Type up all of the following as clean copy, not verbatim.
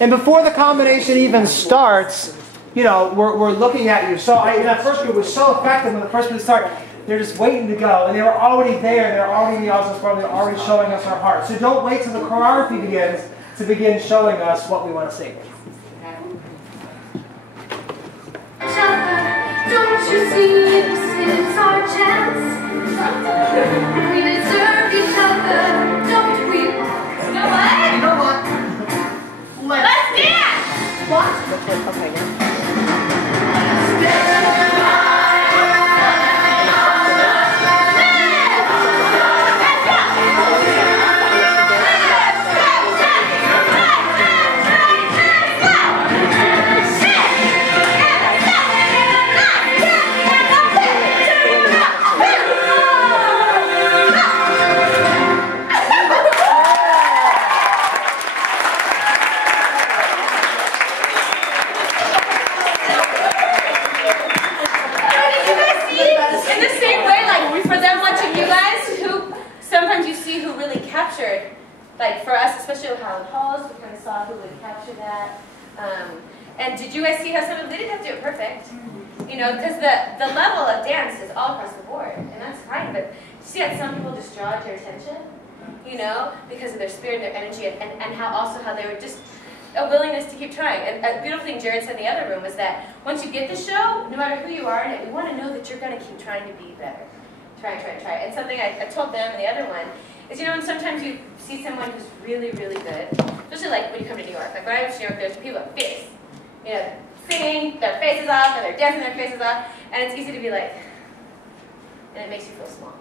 And before the combination even starts, you know, we're looking at you. So that first group was so effective when the first group started. They're just waiting to go. And they were already there. They're already in the audience program. They're already showing us our heart. So don't wait till the choreography begins to begin showing us what we want to see. Don't you see this is our chance? We deserve each other, don't we? You know what? You know what? Let's dance! What? Okay, now. Like for us, especially with Highland Halls, we kind of saw who would capture that. And did you guys see how some of them, they didn't have to do it perfect, you know, because the level of dance is all across the board, and that's fine, but you see how some people just draw your attention, you know, because of their spirit and their energy, and how also how they were just a willingness to keep trying. And a beautiful thing Jared said in the other room was that once you get the show, no matter who you are in it, we want to know that you're going to keep trying to be better. Try. And something I told them and the other one is, you know, and sometimes you see someone who's really, really good, especially like when you come to New York. Like when I was in New York, there's people that face, you know, singing their faces off, and they're dancing their faces off, and it's easy to be like, and it makes you feel small.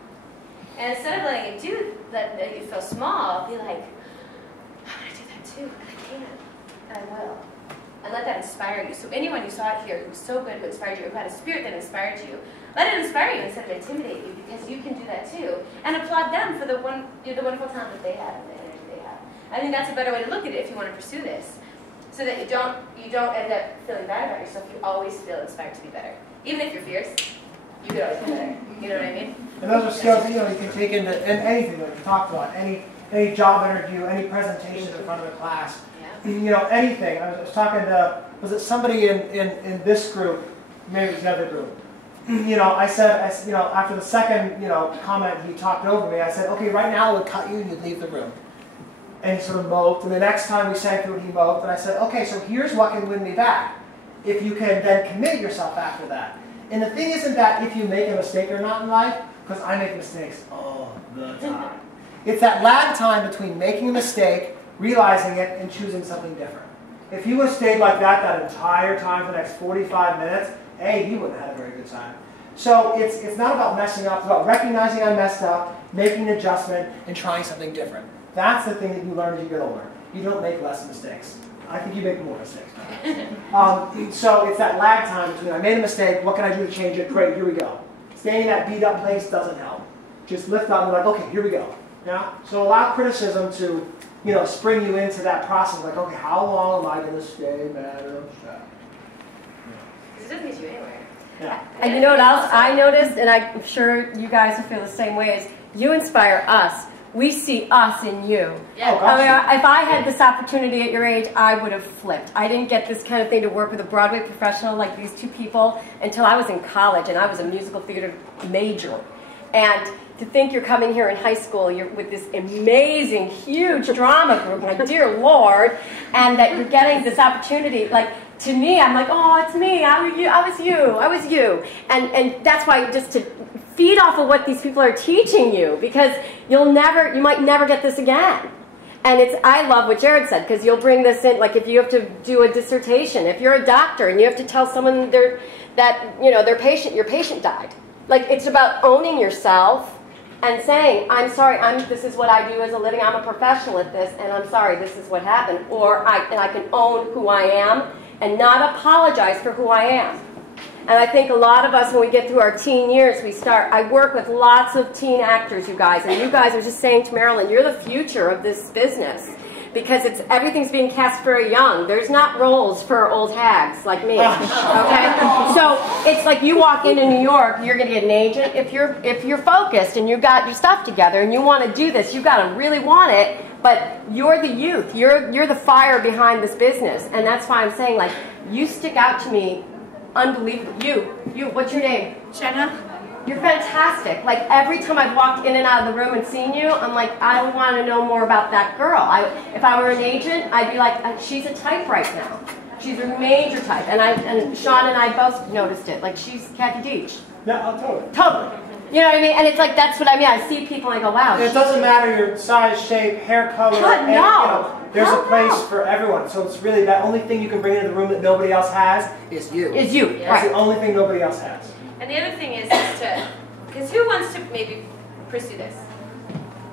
And instead of letting it do that, you feel small, be like, I want to do that too, and I can, and I will. And let that inspire you. So anyone you saw it here who's so good, who inspired you, who had a spirit that inspired you, let it inspire you instead of intimidate you, because you can do that too. And applaud them for the wonderful talent that they have and the energy they have. I think that's a better way to look at it if you want to pursue this, so that you don't end up feeling bad about yourself. You always feel inspired to be better, even if you're fierce. You could always be better. You know what I mean? And those are skills that, you know, you can take into anything that you talked about, any job interview, any presentation in front of a class. You know, anything. I was talking to, was it somebody in this group, maybe it was another group. You know, I said, you know, after the second, you know, comment he talked over me, I said, okay, right now I would cut you and you'd leave the room. And he sort of moped, and the next time we sang through it, he moped, and I said, okay, so here's what can win me back, if you can then commit yourself after that. And the thing isn't that if you make a mistake or not in life, because I make mistakes all the time. It's that lag time between making a mistake, realizing it, and choosing something different. If you would have stayed like that entire time for the next 45 minutes, you wouldn't have had a very good time. So it's not about messing up, it's about recognizing I messed up, making an adjustment, and trying something different. That's the thing that you learn as you get older. You don't make less mistakes. I think you make more mistakes. So it's that lag time between I made a mistake, what can I do to change it? Great, here we go. Staying in that beat up place doesn't help. Just lift up and be like, okay, here we go. Yeah? So allow criticism to, you know, spring you into that process. Like, okay, how long am I going to stay mad or upset? Because it doesn't get you anywhere. Yeah. And you know what else I noticed, and I'm sure you guys will feel the same way, is you inspire us. We see us in you. Yeah. Oh, I mean, if I had this opportunity at your age, I would have flipped. I didn't get this kind of thing to work with a Broadway professional like these two people until I was in college, and I was a musical theater major. And to think you're coming here in high school, you're with this amazing, huge drama group, my dear Lord, and that you're getting this opportunity, like, to me, I'm like, oh, it's me, I was you. And that's why, just to feed off of what these people are teaching you, because you might never get this again. And I love what Jared said, because you'll bring this in, like if you have to do a dissertation, if you're a doctor and you have to tell someone your patient died. Like, it's about owning yourself and saying, I'm sorry, this is what I do as a living, I'm a professional at this, and I'm sorry, this is what happened. Or I can own who I am and not apologize for who I am. And I think a lot of us, when we get through our teen years, I work with lots of teen actors, you guys, and you guys are just saying to Marilyn, you're the future of this business. because everything's being cast very young. There's not roles for old hags like me. Okay, so it's like you walk into New York, you're going to get an agent. If you're focused and you got your stuff together and you want to do this, you got to really want it. But you're the youth. You're the fire behind this business, and that's why I'm saying, like, you stick out to me, unbelievable. You. What's your name? Jenna. You're fantastic. Like, every time I've walked in and out of the room and seen you, I'm like, I want to know more about that girl. If I were an agent, I'd be like, she's a type right now. She's a major type. And Sean and I both noticed it. Like, she's Kathy Deach. Yeah, totally. Totally. You know what I mean? And it's like, that's what I mean. I see people and I go, wow. It doesn't matter your size, shape, hair color. God, and, no. There's a place for everyone. So it's really that only thing you can bring into the room that nobody else has is you. Is you. Yeah. That's the only thing nobody else has. And the other thing is to, because who wants to maybe pursue this?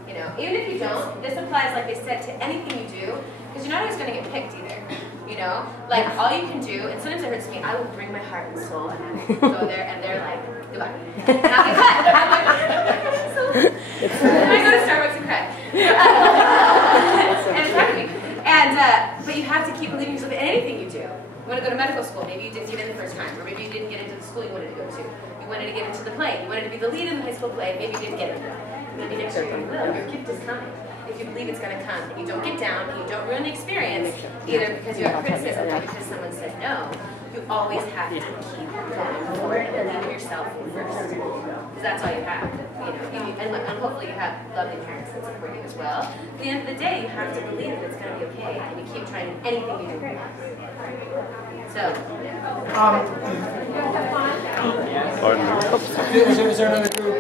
You know, even if you don't, this applies, like they said, to anything you do, because you're not always going to get picked either. You know, like all you can do, and sometimes it hurts me. I will bring my heart and soul, and I go there, and they're like, goodbye. And I'll get cut. I'm like, I go to Starbucks and cry. And it's hard to me. And but you have to keep believing yourself in anything you do. You want to go to medical school, maybe you didn't get in the first time, or maybe you didn't get into the school you wanted to go to. You wanted to get into the play. You wanted to be the lead in the high school play, maybe you didn't get into it. Maybe next year you will. Your gift is coming. If you believe it's going to come, and you don't get down, and you don't ruin the experience, either because you have criticism or because someone said no, you always have to keep going forward and believe in yourself first. Because that's all you have. You know, and hopefully you have lovely parents that support you as well. At the end of the day, you have to believe that it's going to be okay, and you keep trying anything you do. So. Is there another